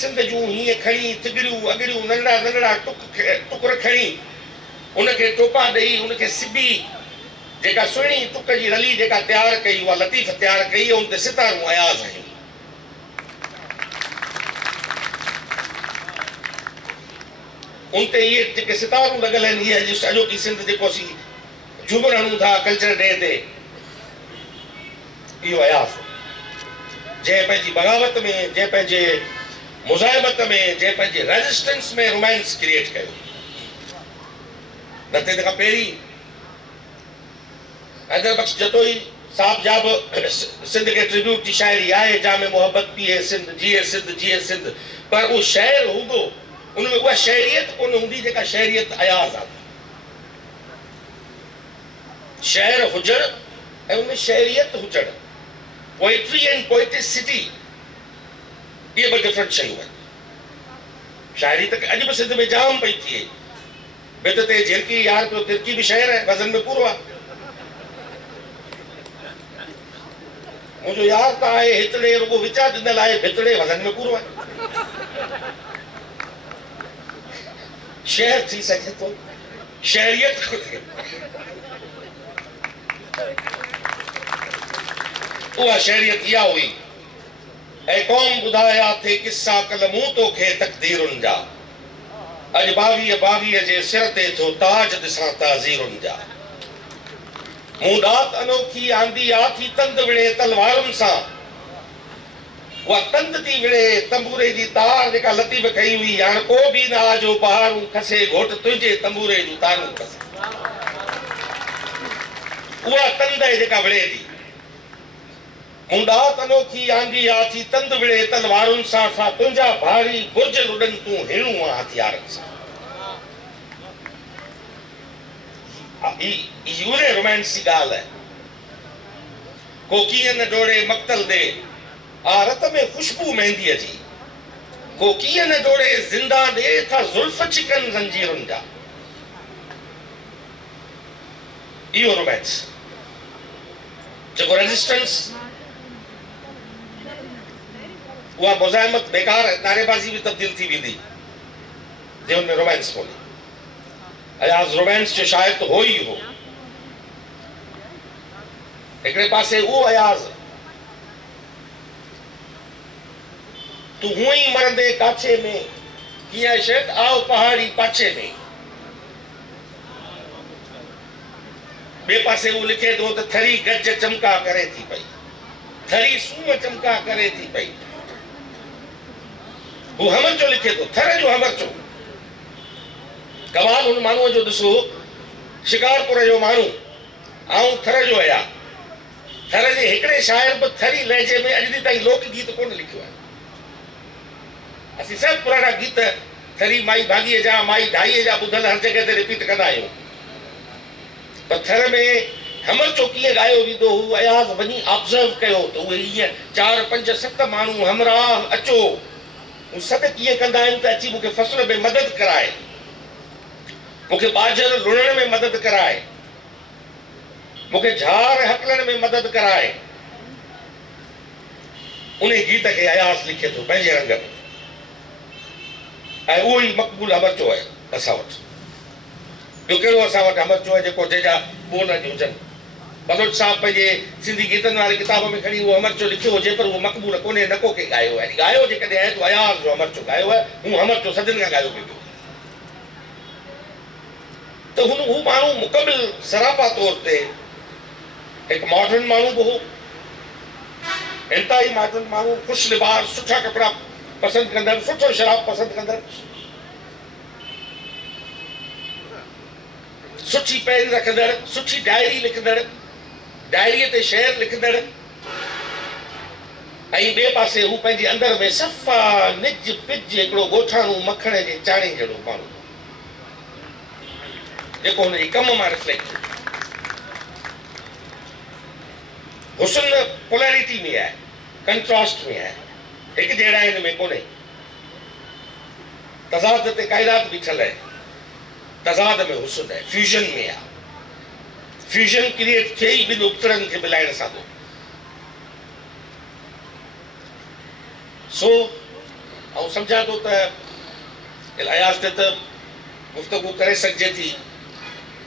सिंध जूं हीअं खणी तिगड़ियूं अगड़ियूं नंढड़ा नंढड़ा टुकर खणी उनखे टोपा ॾेई उनखे सिबी जेका सुहिणी तुक जी रली जेका तयारु कई उहा लतीफ़ तयारु कई उन ते सितारूं अयाज़ आहिनि। उन ते इहे जेके सितारूं लॻल आहिनि इहे अॼु सॼोकी सिंध जेको असीं झूमर हणूं था कल्चर डे ते इहो अयाज़ जंहिं पंहिंजी बग़ावत में जंहिं पंहिंजे मुज़ाहिमत में जंहिं पंहिंजे रेज़िस्टेंस में रोमांस क्रिएट कयो। न त हिन खां पहिरीं हैदर बख्श जतोई साहब जा बि सिंध खे ट्रिब्यूट जी शाइरी आहे जाम मोहब्बत पीए सिंध जिए सिंध पर उहो शहर हूंदो उनमें उहा शहरियत कोन हूंदी जेका शहरियत अयाज़ आहे। शहर हुजण ऐं उनमें शहरियत हुजण पोइट्री एंड पोइटिसिटी इहे ॿ डिफरेंट शयूं आहिनि। शाइरी त अॼु बि सिंध में जाम पई थिए भित ते झिरकी यार पियो तिरकी बि शहर आहे वज़न में पूरो आहे। मुंहिंजो यार त आहे हितड़े रुगो विचा ॾिनल आहे भितड़े वज़न में पूरो आहे। शहर थी सघे थो शहरियत थिए उहा शहरियत इहा हुई। ऐं क़ौम ॿुधाया थे किस्सा कल मूं तोखे तक़दीरुनि जा अॼु 22 जे सिर ते थो ताज ॾिसां ताज़ीरुनि जा मूं ॾात अनोखी आंदी आ थी तंद विड़े तलवारुनि सां उहा तंद थी विड़े तंबूरे जी तार जेका लतीफ़ कई हुई हाणे को बि न आजो बहारूं खसे घोट तुंहिंजे तंबूरे जूं तारूं खसे उहा तंद आहे जेका विड़े थी। मूं ॾात अनोखी आंदी आ थी तंद विड़े तलवारुनि सां तुंहिंजा भारी बुर्ज लुॾनि तूं हिणूं आ हथियारनि सां। यूरे रोमांस जी ॻाल्हि आहे। को कीअं न डोड़े मक़तल ॾे आरत में ख़ुशबू मेहंदीअ जी को कीअं न डोड़े ज़िंदा ॾे था ज़ुल्फ़ छिकनि ज़ंजीरुनि जा इहो रोमांस जेको रेज़िस्टेंस उहा मुज़ाहिमत बेकार नारेबाज़ी में तब्दील थी वेंदी जे हुन में रोमांस कोन्हे। अयाज़ रोमांस जो शाइर त हो ई हो। हिकिड़े पासे उहो अयाज़ तूं हूअं ई मरंदे काछे में कीअं शेत आओ पहाड़ी पाछे में ॿिए पासे उहो लिखे थो त थरी गज चमका करे थी पई थरी सूंह चमका करे थी पई हू हमर जो लिखे थो थर जो हमर जो कमाल हुन माण्हूअ जो ॾिसो शिकारपुर जो माण्हू ऐं थर जो आहियां थर जे हिकिड़े शाइर बि थरी लहजे में अॼु ॾींहुं ताईं लोकगीत कोन लिखियो आहे। असीं सभु पुराणा गीत थरी माई भाॻीअ जा माई ढाईअ जा ॿुधल हर जॻह ते रिपीट कंदा आहियूं पर थर में हमर चो कीअं ॻायो वेंदो हू अयाज़ वञी ऑब्ज़र्व कयो त उहे ईअं 4 5 7 माण्हू हमराह अचो हू सभु कीअं कंदा आहिनि त अची मूंखे फ़सुल में मदद कराए मूंखे ॿाझर लुणण में मदद कराए मूंखे झार हकलण में मदद कराए उन गीत खे अयाज़ लिखे थो पंहिंजे रंग में ऐं उहो ई मक़बूल अमरचो आहे असां वटि। ॿियो कहिड़ो असां वटि अमरचो आहे जेको जंहिंजा ॿोल न हुजनि। बलोच साहब पंहिंजे सिंधी गीतनि वारी किताब में खणी उहो अमरचो लिखियो हुजे पर उहो मक़बूल कोन्हे न को के ॻायो आहे। ॻायो जेकॾहिं आहे त अयाज़ जो अमरचो ॻायो आहे हू अमरचो सदियुनि खां ॻायो पियो त हू माण्हू मुकमिल सरापा तौर ते हिकु मॉडर्न माण्हू बि हो इंतहाई मॉडर्न माण्हू ख़ुशि लिबास सुठा कपिड़ा पसंदि कंदड़ सुठो शराब पसंदि कंदड़ सुठी पेन रखंदड़ सुठी डायरी लिखंदड़ डायरीअ ते शेर लिखंदड़ ऐं ॿिए पासे हू पंहिंजे अंदर में सफ़ा निज पिज हिकिड़ो ॻोठाणो मखण जे चाणी जहिड़ो माण्हू जेको हुनजे कम मां रिफ्लेक्ट हुस्न पोलैरिटी में आहे कंट्रास्ट में आहे हिकु जहिड़ा हिन में कोन्हे तज़ाद ते काइनात बीठल आहे तज़ाद में हुस्न आहे फ्यूजन में आहे फ्यूजन क्रिएट थिए ई ॿिनि उपकरणनि खे मिलाइण सां थो सो ऐं सम्झां थो त अयाज़ ते त गुफ़्तगू करे सघिजे थी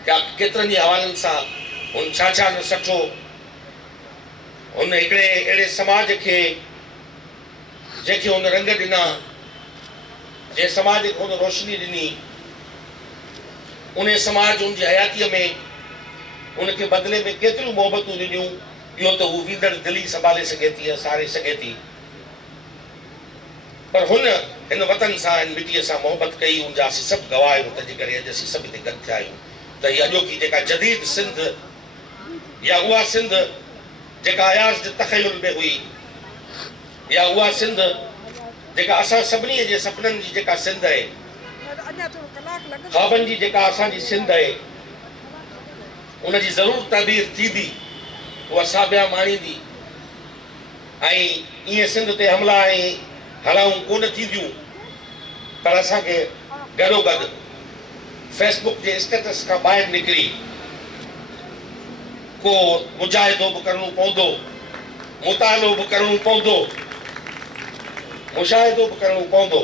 क्या केतिरनि ई हवालनि सां हुन छा छा न सठो, हुन हिकिड़े अहिड़े समाज खे जंहिंखे हुन रंग ॾिना, जंहिं समाज खे हुन रोशनी ॾिनी, उन समाज उनजी हयातीअ में उनखे बदिले में केतिरियूं मोहबतूं ॾिनियूं, इहो त हू वींदड़ दिली संभाले सघे थी, सारे सघे थी। पर हुन हिन वतन सां हिन मिटीअ सां मोहबत कई, हुनजा असीं सभु गवाह आहियूं, तंहिंजे करे अॼु असीं सभु हिते गॾु थिया आहियूं त हीअ अॼोकी जेका जदीद सिंध या उहा सिंध जेका अयाज़ जे तख़य्युल में हुई, या उहा सिंध जेका असां सभिनी जे सपननि जी जेका सिंध आहे, ख़्वाबनि जी जेका असांजी सिंध आहे, उनजी ज़रूरु ताबीर थींदी, उहा साबिया माणींदी, ऐं ईअं सिंध ते हमला ऐं हलाऊं कोन थींदियूं। पर असांखे गॾोगॾु फेसबुक जे स्टेटस खां ॿाहिरि निकिरी को मुजाहिदो बि करणो पवंदो, मुतालो बि करणो पवंदो, मुशाहिदो बि करणो पवंदो,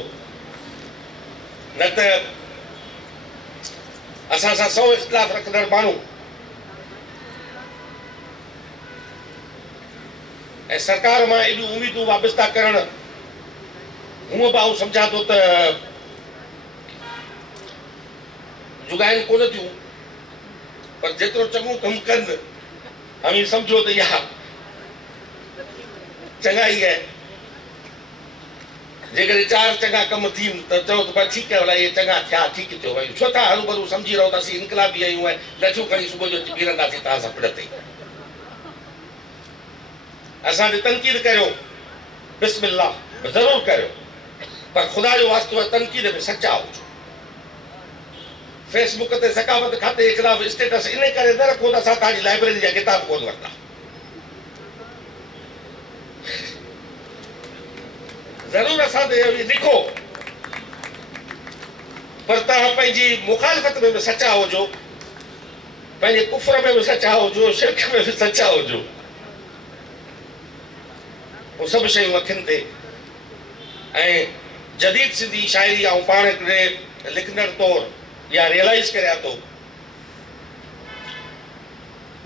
न त असां सां 100 इख़्तिलाफ़ रखंदड़ माण्हू ऐं सरकार मां एॾियूं उमीदूं वाबस्ता करणु, हूअं बि आउं सम्झां थो त जुगाइनि कोन थियूं, पर जेतिरो चङो कमु कनि हमी सम्झो त इहा चङाई आहे। जेकॾहिं 4 चङा कम थियनि त चओ त भई ठीकु आहे, भला इहे चङा थिया, ठीकु थियो, भई छो था हरू भरू सम्झी रहो त असीं इनकलाबी आहियूं ऐं लछूं खणी सुबुह जो बीहंदासीं तव्हां सां पिड़ ते। असां ते तनक़ीद करियो, बिस्मिल्लाह ज़रूरु करियो, पर ख़ुदा जो वास्तो आहे तनक़ीद में सचा हुजो। फेसबुक ते सकावत खाते इख़्तिलाफ़ स्टेटस इन करे न रखो त असां तव्हांजी लाइब्रेरी जा किताब कोन वरिता। ज़रूरु असां ते लिखो, पर तव्हां पंहिंजी मुखालफ़त में बि सचा हुजो, पंहिंजे कुफ़र में बि सचा हुजो, शिरक में बि सचा हुजो। उहे सभु शयूं अखियुनि ते। ऐं जदीद सिंधी शाइरी ऐं पाण हिकिड़े लिखंदड़ तौरु या रियलाइज़ करियां थो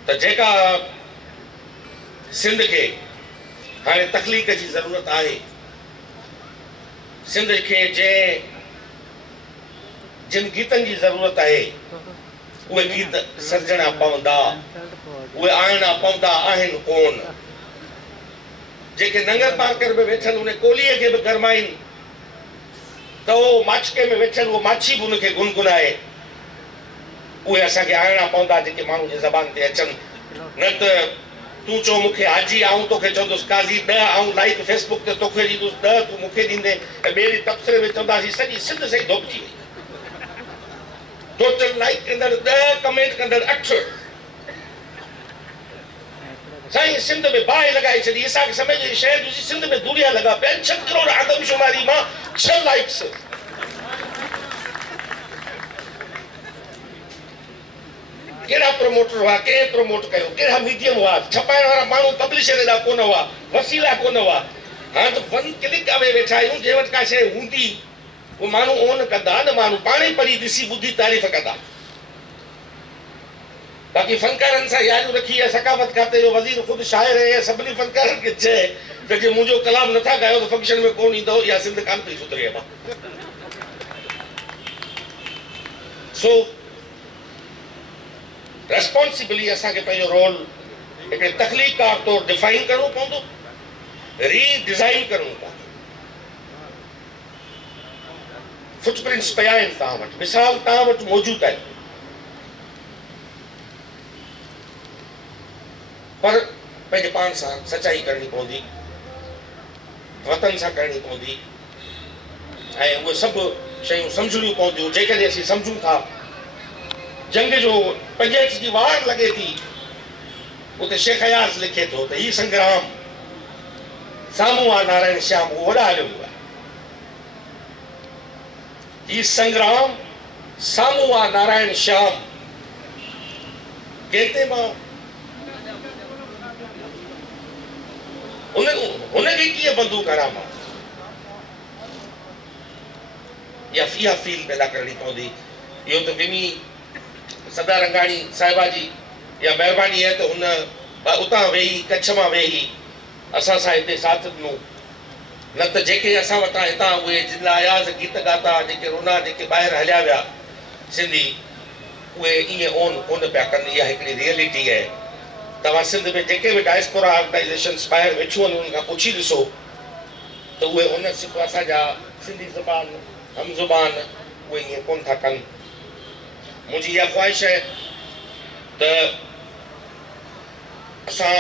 त जेका सिंध खे हाणे तख़लीक़ जी ज़रूरत आहे, सिंध खे जिन गीतनि जी ज़रूरत आहे, उहे गीत सर्जणा पवंदा, उहे आणणा पवंदा आहिनि कोन। जेके नंगर पार्कर में वेठल उन कोलीअ खे बि गरमाइनि त उहो माछके में वेठल उहो माछी बि उनखे गुनगुनाए, उहे असांखे आणणा पवंदा जेके माण्हू जे ज़बान ते अचनि। न त तूं चओ मूंखे हाजी, आऊं तोखे चवंदुसि काज़ी, 10 आऊं लाइक फेसबुक ते तोखे ॾींदुसि, 10 तूं मूंखे ॾींदे, ऐं ॿिए ॾींहुं तबसरे में चवंदासीं सॼी सिंध सही धोपिजी वई। टोटल लाइक कंदड़ 10, कमेंट कंदड़ 8। साईं सिंध में बाहि लॻाए छॾी, असांखे समझ शहर जी सिंध में दूरिया लॻा पिया आहिनि। 6 करोड़ आदमशुमारी मां 6 लाइक्स। कहिड़ा प्रमोटर हुआ, कंहिं प्रमोट कयो, कहिड़ा मीडियम हुआ, छपाइण वारा माण्हू पब्लिशर एॾा कोन हुआ, वसीला कोन हुआ। हाणे त 1 क्लिक में वेठा आहियूं, जंहिं वटि का शइ हूंदी उहो माण्हू ओन कंदा, न माण्हू पाण ई पढ़ी ॾिसी ॿुधी तारीफ़ कंदा। बाक़ी फनकारनि सां यारियूं रखी आहे, सकावत खाते जो वज़ीर ख़ुदि शाइर आहे, सभिनी फनकारनि खे चए त जे मुंहिंजो कलाम नथा ॻायो त फंक्शन में कोन ईंदो, इहा सिंध कान पई सुधरे। सो रेस्पॉन्सिबली असांखे पंहिंजो रोल हिकिड़े तख़लीक़ार तौरु डिफाइन करणो पवंदो, रीडिज़ाइन करणो पवंदो। फुटप्रिंट्स पिया आहिनि तव्हां वटि, मिसाल तव्हां वटि मौजूदु आहिनि, पर पंहिंजे पाण सां सचाई करणी पवंदी, वतन सां करणी पवंदी, ऐं उहे सभु शयूं सम्झणियूं पवंदियूं। जेकॾहिं असीं सम्झूं था जंग जो 5 जी वार लॻे थी, उते शेख अयाज़ लिखे थो त हीउ संग्राम साम्हूं आहे नारायण श्याम, उहो वॾा हलियो वियो आहे। हीउ संग्राम साम्हूं आहे नारायण श्याम, कंहिं मां हुनखे कीअं बंदूक हरां मां। या इहा फील पैदा करणी पवंदी। इहो त विमी सदा रंगाणी साहिबा जी या महिरबानी आहे त हुन उतां वेही कच्छ मां वेही असां सां हिते साथ ॾिनो, न त जेके असां वटां हितां उहे जिन लाइ आयाज़ गीत ॻाता, जेके रोना, जेके ॿाहिरि हलिया विया सिंधी, उहे ईअं ओन कोन पिया कनि। इहा हिकिड़ी रियलिटी आहे। तव्हां सिंध में जेके बि डायस्पोरा ऑर्गेनाइज़ेशन्स ॿाहिरि वेठियूं आहिनि उन्हनि खां पुछी ॾिसो त उहे उन सिर्फ़ु असांजा सिंधी ज़ुबान हम ज़ुबान उहे ईअं कोन था कनि। मुंहिंजी इहा ख़्वाहिश आहे त असां